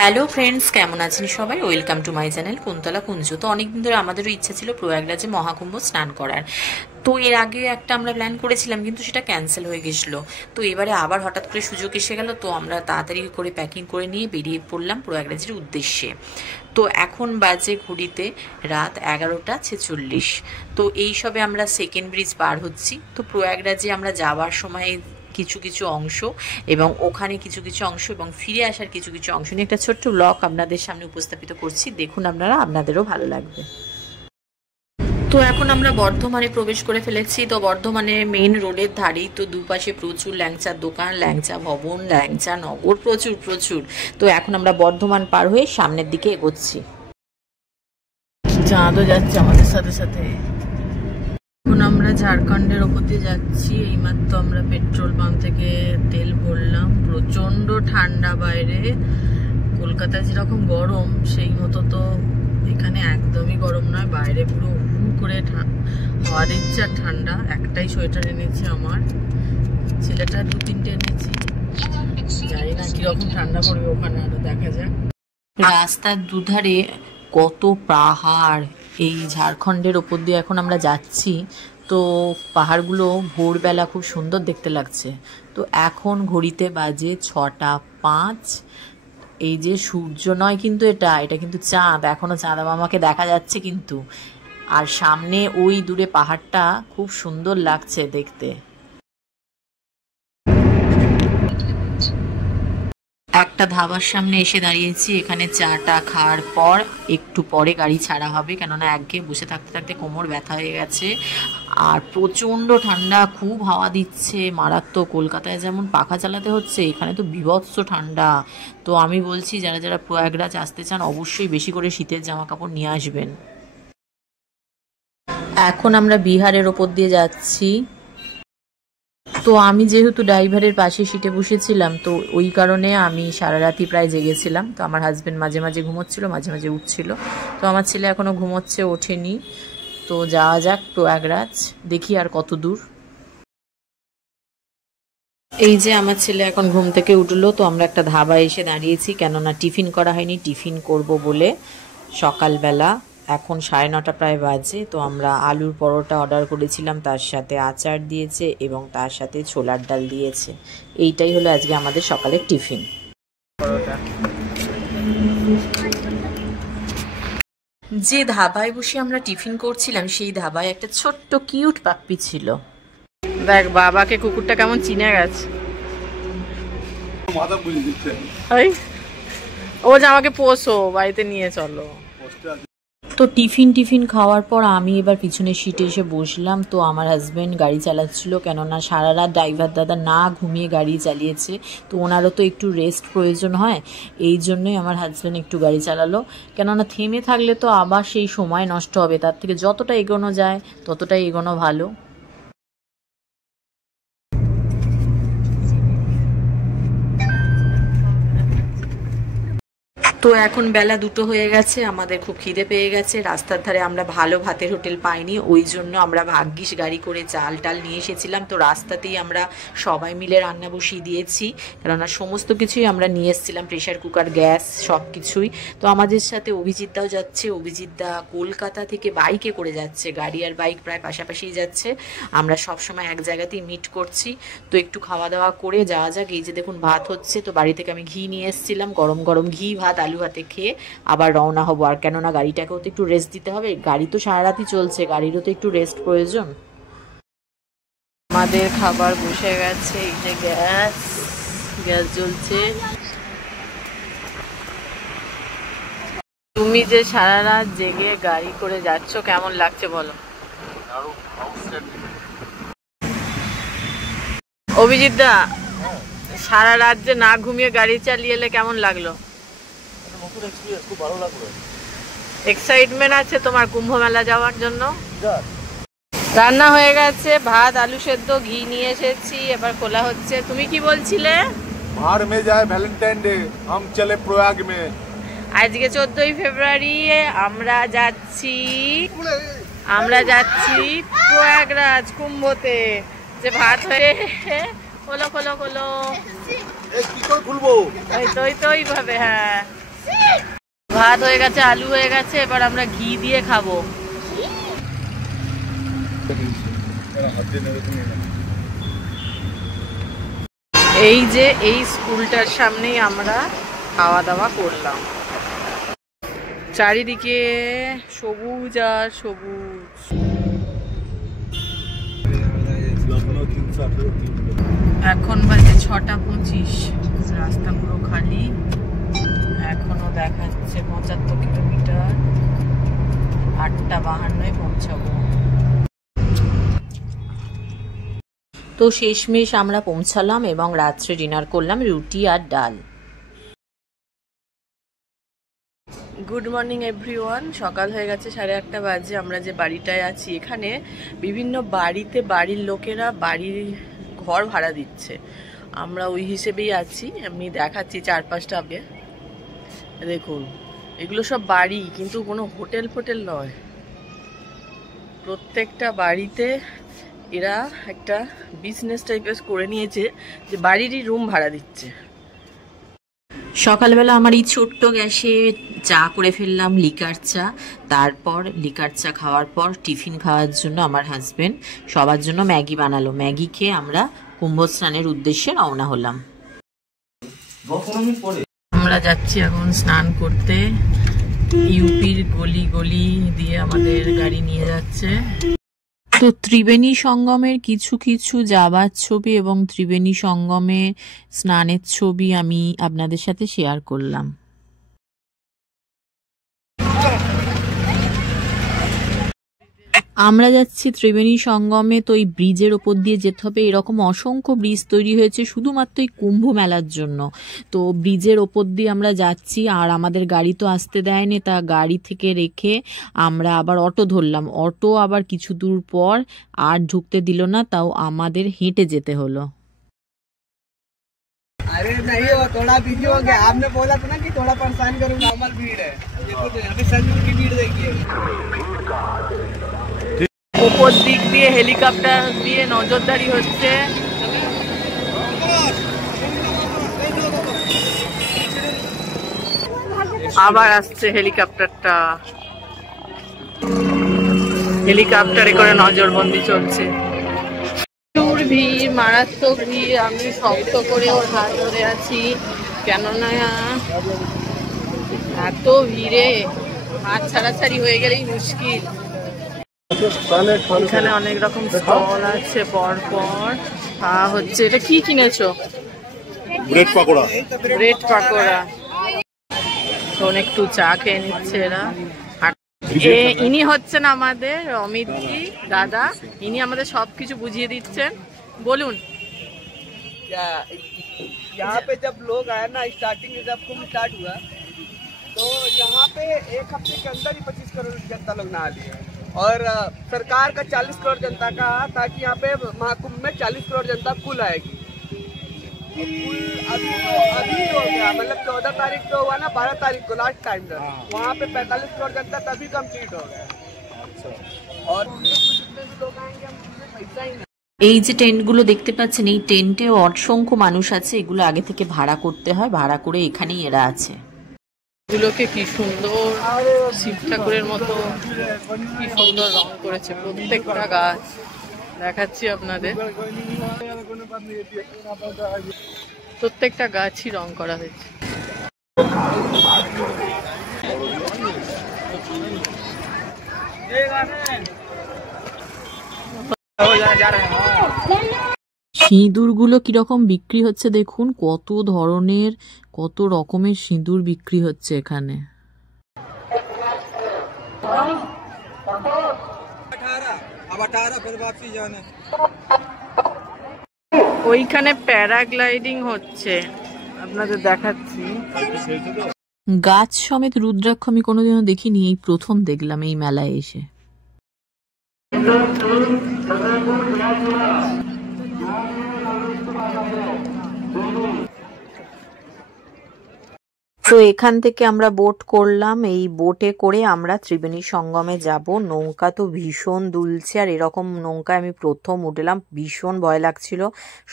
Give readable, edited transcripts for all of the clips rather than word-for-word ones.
Hello friends, কেমন আছেন সবাই? Welcome to my channel Kuntala Kunja. তো অনেকদিন ধরে আমাদেরও ইচ্ছা ছিল প্রয়াগরাজে মহাকুম্ভ স্নান করার। তো এর আগে একটা আমরা প্ল্যান করেছিলাম, কিন্তু সেটা ক্যান্সেল হয়ে গেছিলো। তো এবারে আবার হঠাৎ করে সুযোগ এসে গেল, তো আমরা তাড়াতাড়ি করে প্যাকিং করে নিয়ে বেরিয়ে পড়লাম প্রয়াগরাজের উদ্দেশ্যে। তো এখন বাজে ঘড়িতে রাত 11:46। তো এই সবে আমরা সেকেন্ড ব্রিজ পার হচ্ছি। তো প্রয়াগরাজে আমরা যাওয়ার সময় কিছু কিছু অংশ এবং ওখানে কিছু কিছু অংশ এবং ফিরে আসার কিছু কিছু অংশ নিয়ে একটা ছোট্ট ব্লগ আপনাদের সামনে উপস্থাপিত করছি। দেখুন, আপনাদেরও ভালো লাগবে। তো এখন আমরা বর্ধমানে প্রবেশ করে ফেলেছি। তো বর্ধমানে মেইন রোডের ধারেই তো দুপাশে প্রচুর ল্যাংচার দোকান, ল্যাংচা ভবন, ল্যাংচা নগর, প্রচুর প্রচুর। তো এখন আমরা বর্ধমান পার হয়ে সামনের দিকে এগোচ্ছি। চাঁদও যাচ্ছে আমাদের সাথে সাথে। এখন আমরা ঝাড়খণ্ডের ওপর দিয়ে যাচ্ছি। এইমাত্র আমরা পেট্রোল পাম্প থেকে তেল ভরলাম। প্রচণ্ড ঠান্ডা বাইরে। কলকাতায় যেরকম গরম, সেই মতো তো এখানে একদমই গরম নয়। বাইরে পুরো হুম করে হাওয়া দিচ্ছে আর ঠান্ডা। একটাই সোয়েটার এনেছি আমার, ছেলেটা 2-3টে এনেছি। জানি না কিরকম ঠান্ডা পড়বে ওখানে, আরো দেখা যাক। রাস্তার দুধারে কত পাহাড়। এই ঝাড়খণ্ডের ওপর দিয়ে এখন আমরা যাচ্ছি। তো পাহাড়গুলো ভোরবেলা খুব সুন্দর দেখতে লাগছে। তো এখন ঘড়িতে বাজে 6:05। এই যে সূর্য নয় কিন্তু এটা কিন্তু চাঁদ। এখনো চাঁদা মামাকে দেখা যাচ্ছে কিন্তু। আর সামনে ওই দূরে পাহাড়টা খুব সুন্দর লাগছে দেখতে। একটা ধাবার সামনে এসে দাঁড়িয়েছি। এখানে চাটা খাওয়ার পর একটু পরে গাড়ি ছাড়া হবে, কেননা একঘেয়ে বসে থাকতে থাকতে কোমর ব্যথা হয়ে গেছে। আর প্রচণ্ড ঠান্ডা, খুব হাওয়া দিচ্ছে, মারাত্মক। কলকাতায় যেমন পাখা চালাতে হচ্ছে, এখানে তো বীভৎস ঠান্ডা। তো আমি বলছি, যারা যারা প্রয়াগরাজ আসতে চান অবশ্যই বেশি করে শীতের জামা কাপড় নিয়ে আসবেন। এখন আমরা বিহারের ওপর দিয়ে যাচ্ছি। তো আমি যেহেতু ড্রাইভারের পাশে সিটে বসেছিলাম, তো ওই কারণে আমি সারা রাতি প্রায় জেগেছিলাম। তো আমার হাজব্যান্ড মাঝে মাঝে ঘুমোচ্ছিল, মাঝে মাঝে উঠছিল। তো আমার ছেলে এখনও ঘুমোচ্ছে, ওঠেনি। তো যাওয়া যাক প্রয়াগরাজ, দেখি আর কত দূর। এই যে আমার ছেলে এখন ঘুম থেকে উঠলো। তো আমরা একটা ধাবায় এসে দাঁড়িয়েছি, কেননা টিফিন করা হয়নি, টিফিন করব বলে সকালবেলা। এখন 9:30 প্রায় বাজে। তো আমরা আলুর পরোটা অর্ডার করেছিলাম, তার সাথে আচার দিয়েছে এবং তার সাথে ছোলার ডাল দিয়েছে। এইটাই হলো আজকে আমাদের সকালের টিফিন। যে ধাবায় বসে আমরা টিফিন করছিলাম, সেই ধাবায় একটা ছোট্ট কিউট পাপ্পি ছিল। দেখ বাবাকে কুকুরটা কেমন চিনে গেছে। ও যে আমাকে পোষো, বাড়িতে নিয়ে চলো। তো টিফিন খাওয়ার পর আমি এবার পিছনের সিটে এসে বসলাম। তো আমার হাজব্যান্ড গাড়ি চালাচ্ছিল, কেননা সারা রাত ড্রাইভার দাদা না ঘুমিয়ে গাড়ি চালিয়েছে। তো ওনারও তো একটু রেস্ট প্রয়োজন হয়, এই জন্যই আমার হাজব্যান্ড একটু গাড়ি চালালো। কেননা থেমে থাকলে তো আবার সেই সময় নষ্ট হবে, তার থেকে যতটা এগোনো যায় ততটাই এগোনো ভালো। তো এখন বেলা 2টো হয়ে গেছে, আমাদের খুব খিদে পেয়ে গেছে। রাস্তার ধারে আমরা ভালো ভাতের হোটেল পাইনি, ওই জন্য আমরা ভাগ্যিস গাড়ি করে চাল টাল নিয়ে এসেছিলাম। তো রাস্তাতেই আমরা সবাই মিলে রান্না বসিয়ে দিয়েছি, কেননা সমস্ত কিছুই আমরা নিয়ে এসেছিলাম, প্রেশার কুকার, গ্যাস, সব কিছুই। তো আমাদের সাথে অভিজিৎদাও যাচ্ছে। অভিজিৎদা কলকাতা থেকে বাইকে করে যাচ্ছে, গাড়ি আর বাইক প্রায় পাশাপাশিই যাচ্ছে। আমরা সবসময় এক জায়গাতেই মিট করছি। তো একটু খাওয়া দাওয়া করে যাওয়া যাক। এই যে দেখুন ভাত হচ্ছে। তো বাড়ি থেকে আমি ঘি নিয়ে এসেছিলাম, গরম গরম ঘি ভাত আলু ভাতে খেয়ে আবার রওনা হবো। আর কেননা গাড়িটাকেও তো একটু রেস্ট দিতে হবে, গাড়ি তো সারা রাতই চলছে, গাড়িরও তো একটু রেস্ট প্রয়োজন। আমাদের খাবার বসে গেছে। এই যে গ্যাস জ্বলছে। তুমি যে সারা রাত জেগে গাড়ি করে যাচ্ছ, কেমন লাগছে বলো? অভিজিৎ দা, সারা রাত যে না ঘুমিয়ে গাড়ি চালিয়ে এলে কেমন লাগলো? খুব ভালো লাগলো। এক্সাইটমেন্ট আছে তোমার কুম্ভ মেলা যাওয়ার জন্য? রান্না হয়ে গেছে, ভাত আলু সেদ্ধ, ঘি নিয়ে এসেছি, এবার খোলা হচ্ছে। তুমি কি বলছিলে? ভার মে যায় ভ্যালেন্টাইন ডে, হাম চলে প্রয়াগ মে। আজকে 14ই ফেব্রুয়ারি, আমরা যাচ্ছি প্রয়াগরাজ কুম্ভতে। যে ভাত হয়ে খোলো খোলো খোলো, কি করে খুলবো? ওই তো এইভাবে। হ্যাঁ ভাত হয়ে গেছে, আলু হয়ে গেছে, এবার আমরা ঘি দিয়ে খাবো। এই যে এই স্কুলটার সামনেই আমরা খাওয়া দাওয়া করলাম। চারিদিকে সবুজ আর সবুজ। এখন বাজে 6:25, রাস্তা পুরো খালি, এখনো দেখাচ্ছে 75 কিলোমিটার, 8:52 পৌঁছাবো। তো শেষমেশ আমরা পৌঁছালাম এবং রাত্রে ডিনার করলাম রুটি আর ডাল। Good morning everyone. সকাল হয়ে গেছে, 8:30 বাজে। আমরা যে বাড়িটায় আছি এখানে বিভিন্ন বাড়িতে বাড়ির লোকেরা বাড়ির ঘর ভাড়া দিচ্ছে, আমরা ওই হিসেবেই আছি। আমি দেখাচ্ছি 4-5টা আগে, দেখুন এগুলো সব বাড়ি, কিন্তু কোনো হোটেল ফোটেল নয়। প্রত্যেকটা বাড়িতে এরা একটা বিজনেস টাইপের করে নিয়েছে যে বাড়িরই রুম ভাড়া দিচ্ছে। সকালবেলা আমার এই ছোট্ট গ্যাসে চা করে ফেললাম, লিকার চা। তারপর লিকার চা খাওয়ার পর টিফিন খাওয়ার জন্য আমার হাজবেন্ড সবার জন্য ম্যাগি বানালো। ম্যাগি খেয়ে আমরা কুম্ভ স্নানের উদ্দেশ্যে রওনা হলাম। আমরা যাচ্ছি এখন স্নান করতে। ইউপির গলি গলি দিয়ে আমাদের গাড়ি নিয়ে যাচ্ছে। তো ত্রিবেণী সঙ্গমের কিছু কিছু যাবার ছবি এবং ত্রিবেণী সঙ্গমে স্নানের ছবি আমি আপনাদের সাথে শেয়ার করলাম। আমরা যাচ্ছি ত্রিবেণী সঙ্গমে। তো এই ব্রিজের ওপর দিয়ে যেতে হবে। এরকম অসংখ্য ব্রিজ তৈরি হয়েছে শুধুমাত্র এই কুম্ভ মেলার জন্য। তো ব্রিজের ওপর দিয়ে আমরা যাচ্ছি, আর আমাদের গাড়ি তো আসতে দেয়নি, তা গাড়ি থেকে রেখে আমরা আবার অটো ধরলাম। অটো আবার কিছু দূর পর আর ঢুকতে দিল না, তাও আমাদের হেঁটে যেতে হলো। अरे नहीं, वो थोड़ा बिजी हो गया। आपने बोला था ना कि थोड़ा परेशान करूंगा, नॉर्मल भीड़ है। ये तो अभी संजू की भीड़ देखिए। উপর দিক দিয়ে হেলিকপ্টার দিয়ে নজরদারি হচ্ছে। আবার আসছে হেলিকপ্টারটা, হেলিকপ্টারে করে নজরবন্দি চলছে। ভিড়, মারাত্মক ভিড়। আমি শক্ত করে ওর হাত ধরে আছি, কেননা এত ভিড়ে হাত ছাড়াছাড়ি হয়ে গেলেই মুশকিল। এখানে অনেক রকম স্টল আছে পর পর। হচ্ছে এটা কি কিনেছো? ब्रेड पकोड़ा। ব্রেড পাকোড়া। শোন একটু চা খেয়ে নিচ্ছে এরা। ইনি হচ্ছেন আমাদের অমিত জি দাদা, ইনি আমাদের সবকিছু বুঝিয়ে দিচ্ছেন। বলুন। यहाँ पे जब लोग आए ना, स्टार्टिंग में जब कुंभ स्टार्ट हुआ तो यहाँ पे 1 हफ्ते के अंदर ही 25 करोड़ जनता लोग नहा लिए। और सरकार का 40 करोड़ जनता का था कि यहाँ पे महाकुंभ में 40 करोड़ जनता कुल आएगी। अभी हो गया, मतलब 14 तारीख तो हुआ ना, 12 तारीख को लास्ट टाइम था, वहाँ पे 45 करोड़ जनता तभी कंप्लीट हो गया। और जितने भी लोग आएंगे हम पैसा ही नहीं। এই যে টেন্টগুলো দেখতে পাচ্ছেন, এই টেন্টে অসংখ্য মানুষ আছে। এগুলো আগে থেকে ভাড়া করতে হয়, ভাড়া করে এখানেই এরা আছে। এগুলোকে কি সুন্দর শিব ঠাকুরের মতো কি সুন্দর রং করেছে প্রত্যেকটা গাছ। দেখাচ্ছি আপনাদের, প্রত্যেকটা গাছই রং করা হয়েছে। সিঁদুরগুলো কিরকম বিক্রি হচ্ছে দেখুন, কত ধরনের কত রকমের সিঁদুর বিক্রি হচ্ছে এখানে। ওইখানে প্যারাগ্লাইডিং হচ্ছে, আপনাদের দেখাচ্ছি। গাছ সমেত রুদ্রাক্ষ আমি কোনোদিনও দেখিনি, এই প্রথম দেখলাম এই মেলায় এসে। তো এখান থেকে আমরা বোট করলাম। এই বোটে করে আমরা ত্রিবেণী সঙ্গমে যাব। নৌকা তো ভীষণ দুলছে, আর এরকম নৌকায় আমি প্রথম উঠলাম, ভীষণ ভয় লাগছিল।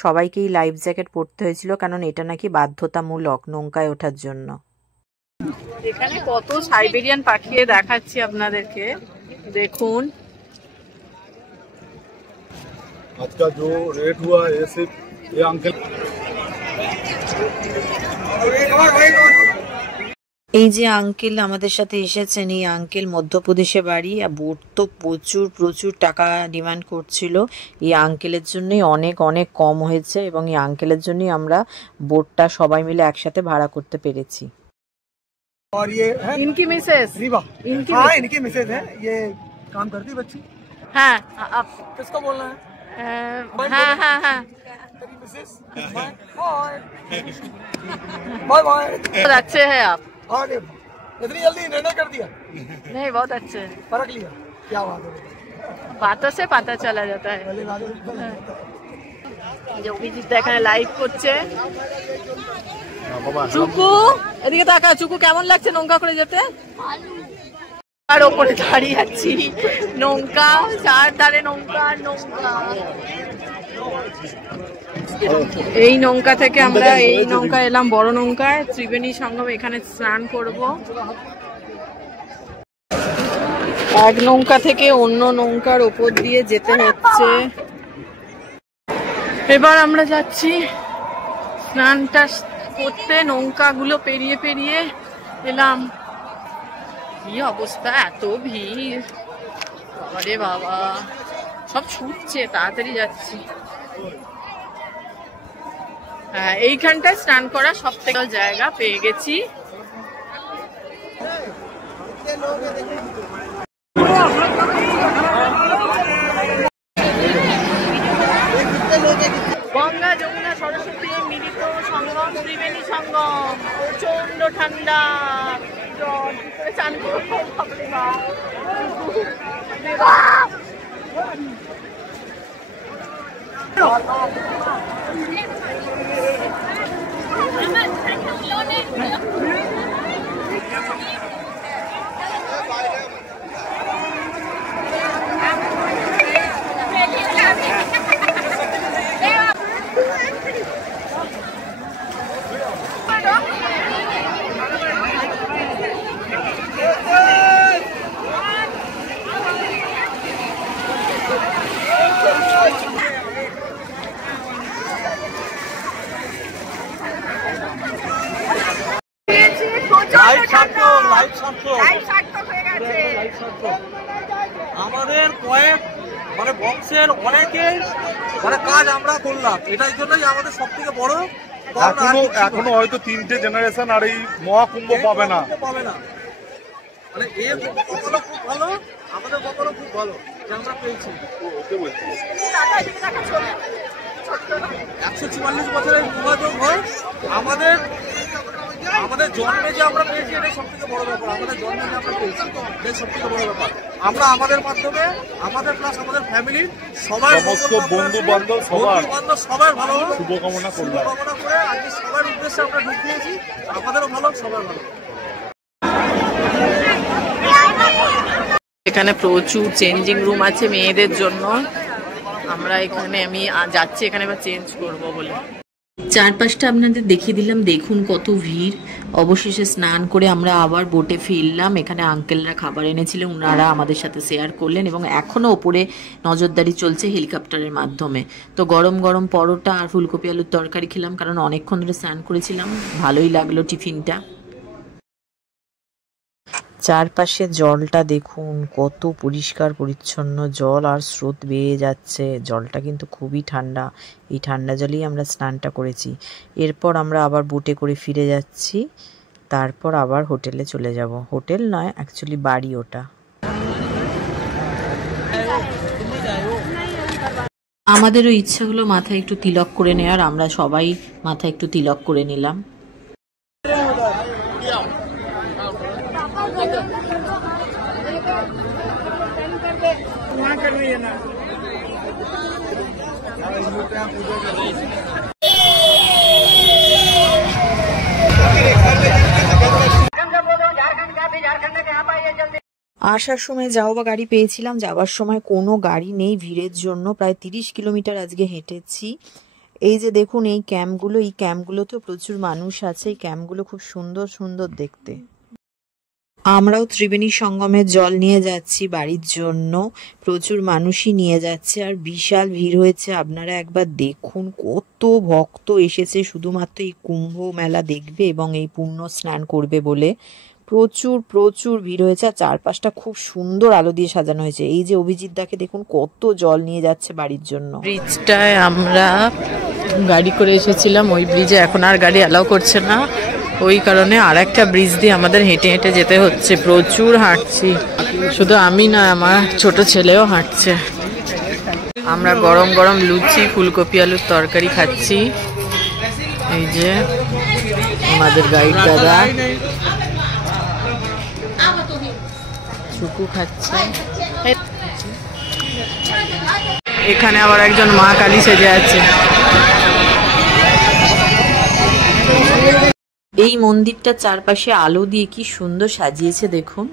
সবাইকেই লাইফ জ্যাকেট পরতে হয়েছিল, কারণ এটা নাকি বাধ্যতামূলক নৌকায় ওঠার জন্য। এখানে কত সাইবেরিয়ান পাখি দেখাচ্ছি আপনাদেরকে, দেখুন। आज का जो रेट हुआ ये सिर्फ ये अंकल এই যে আঙ্কেল আমাদের সাথে এসেছেন, এই আঙ্কেল মধ্যপ্রদেশে বাড়ি। বোট তো প্রচুর প্রচুর টাকা ডিমান্ড করছিল। এই আঙ্কেলের জন্যই অনেক অনেক কম হয়েছে এবং এই আঙ্কেলের জন্যই আমরা বোটটা সবাই মিলে একসাথে ভাড়া করতে পেরেছি। और ये है इनकी मिसेस, रीवा, इनकी हाँ इनकी मिसेज है, ये काम करती बच्ची। हाँ आप किसको बोलना है? हाँ हाँ हाँ तेरी मिसेज। Bye bye bye. बहुत अच्छे हैं आप। आगे इतनी जल्दी निर्णय कर दिया? नहीं, बहुत अच्छे हैं। परख लिया, क्या बात है। बातों से पता चला जाता है। पहले बात যে অভিজিৎ এখানে লাইভ করছে। চুকু এদিকে তাকা, চুকু কেমন লাগছে নৌকা করে যেতে? আর ওপরে দাঁড়িয়ে আছি, নৌকা চারধারে নৌকা নৌকা। এই নৌকা থেকে আমরা এই নৌকা এলাম বড় নৌকায়, ত্রিবেণী সঙ্গম, এখানে স্নান করব। এক নৌকা থেকে অন্য নৌকার ওপর দিয়ে যেতে হচ্ছে। এবার আমরা যাচ্ছি স্নানটা করতে, নৌকাগুলো পেরিয়ে পেরিয়ে এলাম। কি অবস্থা, এত ভিড়, আরে বাবা, সব ছুটছে, তাড়াতাড়ি যাচ্ছি। হ্যাঁ, এইখানটায় স্নান করা সব থেকে জায়গা পেয়ে গেছি। গঙ্গা যমুনা সরস্বতী মিলিত সঙ্গম, ত্রিবেণী সঙ্গম, প্রচন্ড ঠান্ডা জল, চান করবো ভাবলে বা। আমাদের কয়েক মানে বক্সের অনেকে মানে কাজ আমরা করলাম, এটার জন্যই আমাদের সব থেকে বড়। এখনো হয়তো 3টে জেনারেশন আর এই মহাকুম্ভ পাবে না। মানে এর কখনো খুব ভালো, আমাদের কখনো খুব ভালো যে আমরা পেয়েছি। 144 বছরের যোগাযোগ হয় আমাদের আমাদের জন্মে যে আমরা পেয়েছি, এটাই সব থেকে বড় ব্যাপার। আমাদের জন্মে যে আমরা পেয়েছি এটাই সব থেকে বড় ব্যাপার। আমরা আমাদের মাধ্যমে আমাদের প্লাস আমাদের ফ্যামিলির সবাই, সমস্ত বন্ধু বান্ধব সবাই ভালো শুভকামনা করলাম। শুভকামনা করে আজকে সবার উদ্দেশ্যে আমরা ঢুক দিয়েছি, আমাদেরও ভালো, সবাই ভালো। এখানে প্রচুর চেঞ্জিং রুম আছে মেয়েদের জন্য। আমরা এখানে আমি যাচ্ছি এখানে এবার চেঞ্জ করব বলে। চারপাশটা আপনাদের দেখিয়ে দিলাম, দেখুন কত ভিড়। অবশেষে স্নান করে আমরা আবার বোটে ফিরলাম। এখানে আঙ্কেলরা খাবার এনেছিলেন, ওনারা আমাদের সাথে শেয়ার করলেন এবং এখনও ওপরে নজরদারি চলছে হেলিকপ্টারের মাধ্যমে। তো গরম গরম পরোটা আর ফুলকপি আলুর তরকারি খেলাম, কারণ অনেকক্ষণ ধরে স্নান করেছিলাম। ভালোই লাগলো টিফিনটা। চারপাশে জলটা দেখুন, কত পরিষ্কার পরিচ্ছন্ন জল আর স্রোত বেয়ে যাচ্ছে। জলটা কিন্তু খুবই ঠান্ডা, এই ঠান্ডা জলেই আমরা স্নানটা করেছি। এরপর আমরা আবার বোটে করে ফিরে যাচ্ছি, তারপর আবার হোটেলে চলে যাব। হোটেল নয়, অ্যাকচুয়ালি বাড়ি ওটা। আমাদেরও ইচ্ছা হলো মাথায় একটু তিলক করে নেওয়ার, আমরা সবাই মাথায় একটু তিলক করে নিলাম। আসার সময় যাও বা গাড়ি পেয়েছিলাম, যাওয়ার সময় কোনো গাড়ি নেই ভিড়ের জন্য। প্রায় 30 কিলোমিটার আজকে হেঁটেছি। এই যে দেখুন এই ক্যাম্পগুলো, এই ক্যাম্পগুলোতেও প্রচুর মানুষ আছে। এই ক্যাম্পগুলো খুব সুন্দর সুন্দর দেখতে। আমরাও ত্রিবেণী সঙ্গমের জল নিয়ে যাচ্ছি বাড়ির জন্য। প্রচুর মানুষই নিয়ে যাচ্ছে আর বিশাল ভিড় হয়েছে। আপনারা একবার দেখুন কত ভক্ত এসেছে শুধুমাত্র এই কুম্ভ মেলা দেখবে এবং এই পুণ্য স্নান করবে বলে। প্রচুর প্রচুর ভিড় হয়েছে আর চারপাশটা খুব সুন্দর আলো দিয়ে সাজানো হয়েছে। এই যে অভিজিৎ দাকে দেখুন কত জল নিয়ে যাচ্ছে বাড়ির জন্য। ব্রিজটায় আমরা গাড়ি করে এসেছিলাম, ওই ব্রিজে এখন আর গাড়ি অ্যালাউ করছে না, ওই কারণে আর একটা ব্রিজ দিয়ে আমাদের হেঁটে হেঁটে যেতে হচ্ছে। প্রচুর হাঁটছি, শুধু আমি না, আমার ছোট ছেলেও হাঁটছে। আমরা গরম গরম লুচি ফুলকপি আলুর তরকারি খাচ্ছি। এই যে আমাদের গাইড দাদা চুকু খাচ্ছে। এখানে আবার একজন মা কালী সেজে আছে। এই মন্দিরটা চারপাশে আলো দিয়ে কি সুন্দর সাজিয়েছে দেখুন।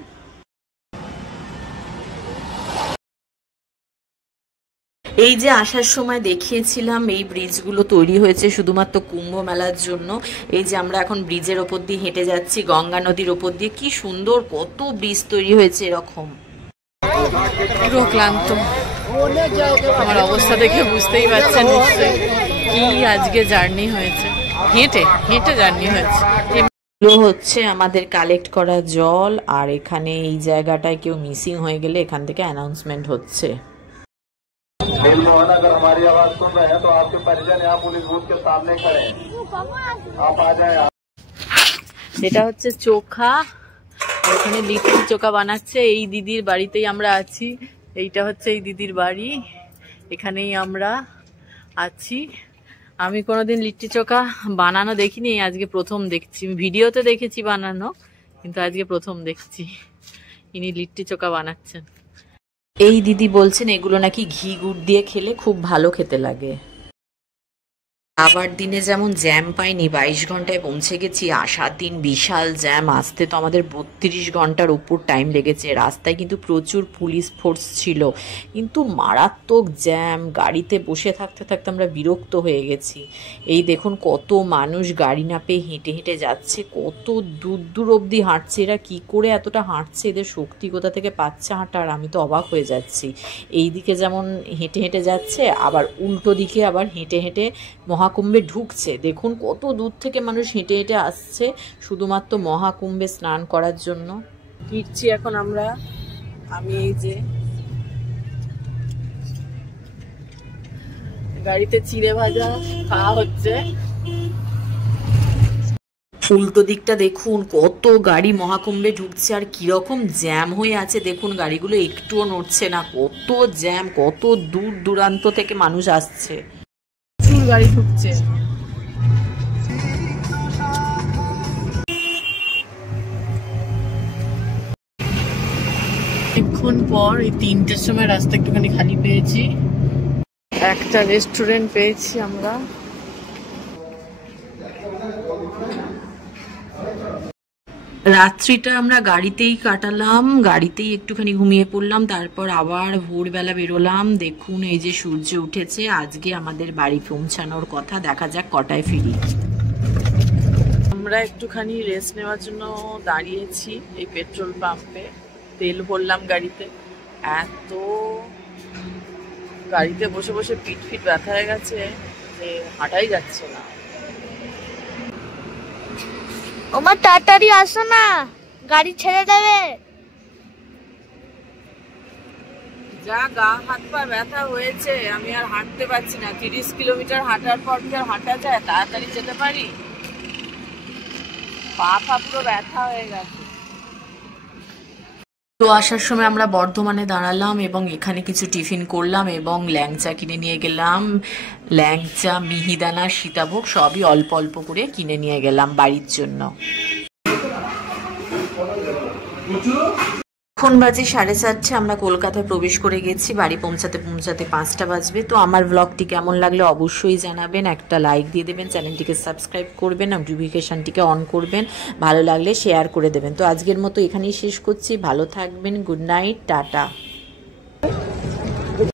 এই যে আসার সময় দেখিয়েছিলাম এই ব্রিজগুলো তৈরি হয়েছে শুধুমাত্র কুম্ভ মেলার জন্য। এই যে আমরা এখন ব্রিজের ওপর দিয়ে হেঁটে যাচ্ছি, গঙ্গা নদীর ওপর দিয়ে। কি সুন্দর কত ব্রিজ তৈরি হয়েছে এরকম। পুরো ক্লান্ত, আমার অবস্থা দেখে বুঝতেই পারছেন নিশ্চয়ই কি আজকে জার্নি হয়েছে। হেঁটে হেঁটে জার্নি হয়েছে। হচ্ছে আমাদের কালেক্ট করা জল, আর এখানে এই জায়গাটায় কেউ মিসিং হয়ে গেলে এখান থেকে অ্যানাউন্সমেন্ট হচ্ছে। এটা হচ্ছে চোখা, ওখানে লিট্টি চোখা বানাচ্ছে। এই দিদির বাড়িতেই আমরা আছি, এইটা হচ্ছে এই দিদির বাড়ি, এখানেই আমরা আছি। আমি কোনোদিন লিট্টি চোখা বানানো দেখিনি, আজকে প্রথম দেখছি। ভিডিওতে দেখেছি বানানো, কিন্তু আজকে প্রথম দেখছি ইনি লিট্টি চোখা বানাচ্ছেন। এই দিদি বলছেন এগুলো নাকি ঘি গুড় দিয়ে খেলে খুব ভালো খেতে লাগে। আবার দিনে যেমন জ্যাম পাইনি, 22 ঘন্টায় পৌঁছে গেছি। আসার দিন বিশাল জ্যাম, আসতে তো আমাদের 32 ঘন্টার উপর টাইম লেগেছে। রাস্তায় কিন্তু প্রচুর পুলিশ ফোর্স ছিল, কিন্তু মারাত্মক জ্যাম। গাড়িতে বসে থাকতে থাকতে আমরা বিরক্ত হয়ে গেছি। এই দেখুন কত মানুষ গাড়ি না পেয়ে হেঁটে হেঁটে যাচ্ছে, কত দূর দূর অবধি হাঁটছে। এরা কি করে এতটা হাঁটছে, এদের শক্তি কোথা থেকে পাচ্ছে হাঁটার, আমি তো অবাক হয়ে যাচ্ছি। এই দিকে যেমন হেঁটে হেঁটে যাচ্ছে, আবার উল্টো দিকে আবার হেঁটে হেঁটে মহাকুম্ভে ঢুকছে। দেখুন কত দূর থেকে মানুষ হেঁটে হেঁটে আসছে শুধুমাত্র মহাকুম্ভে স্নান করার জন্য। ফিরছি এখন আমরা। আমি এই যে গাড়িতে চিড়ে ভাজা খাওয়া হচ্ছে। উল্টো দিকটা দেখুন কত গাড়ি মহাকুম্ভে ঢুকছে আর কিরকম জ্যাম হয়ে আছে দেখুন, গাড়িগুলো একটুও নড়ছে না। কত জ্যাম, কত দূর দূরান্ত থেকে মানুষ আসছে, প্রচুর গাড়ি ঢুকছে। অনেকক্ষণ পর এই 3টের সময় রাস্তা একটুখানি খালি পেয়েছি, একটা রেস্টুরেন্ট পেয়েছি আমরা। রাত্রিটা আমরা গাড়িতেই কাটালাম, গাড়িতেই একটুখানি ঘুমিয়ে পড়লাম, তারপর আবার ভোরবেলা বেরোলাম। দেখুন এই যে সূর্য উঠেছে। আজকে আমাদের বাড়ি পৌঁছানোর কথা, দেখা যাক কটায় ফিরি। আমরা একটুখানি রেস্ট নেওয়ার জন্য দাঁড়িয়েছি এই পেট্রোল পাম্পে, তেল ভরলাম গাড়িতে। এত গাড়িতে বসে বসে পিঠ ফিট ব্যথা হয়ে গেছে যে হাঁটাই যাচ্ছে না। ওমা তাড়াতাড়ি আসো না, গাড়ি ছেড়ে দেবে। যা গা হাত পা ব্যথা হয়েছে, আমি আর হাঁটতে পারছি না। 30 কিলোমিটার হাঁটার পর কি আর হাঁটা যায়? তাড়াতাড়ি যেতে পারি? পা পুরো ব্যথা হয়ে গেছে। তো আসার সময় আমরা বর্ধমানে দাঁড়ালাম এবং এখানে কিছু টিফিন করলাম এবং ল্যাংচা কিনে নিয়ে গেলাম। ল্যাংচা, মিহিদানা, সীতাভোগ সবই অল্প অল্প করে কিনে নিয়ে গেলাম বাড়ির জন্য। এখন বাজে 4:30, আমরা কলকাতায় প্রবেশ করে গেছি। বাড়ি পৌঁছাতে পৌঁছাতে 5টা বাজবে। তো আমার ব্লগটি কেমন লাগলে অবশ্যই জানাবেন, একটা লাইক দিয়ে দেবেন, চ্যানেলটিকে সাবস্ক্রাইব করবেন, নোটিফিকেশনটিকে অন করবেন, ভালো লাগলে শেয়ার করে দেবেন। তো আজকের মতো এখানেই শেষ করছি। ভালো থাকবেন, গুড নাইট, টাটা।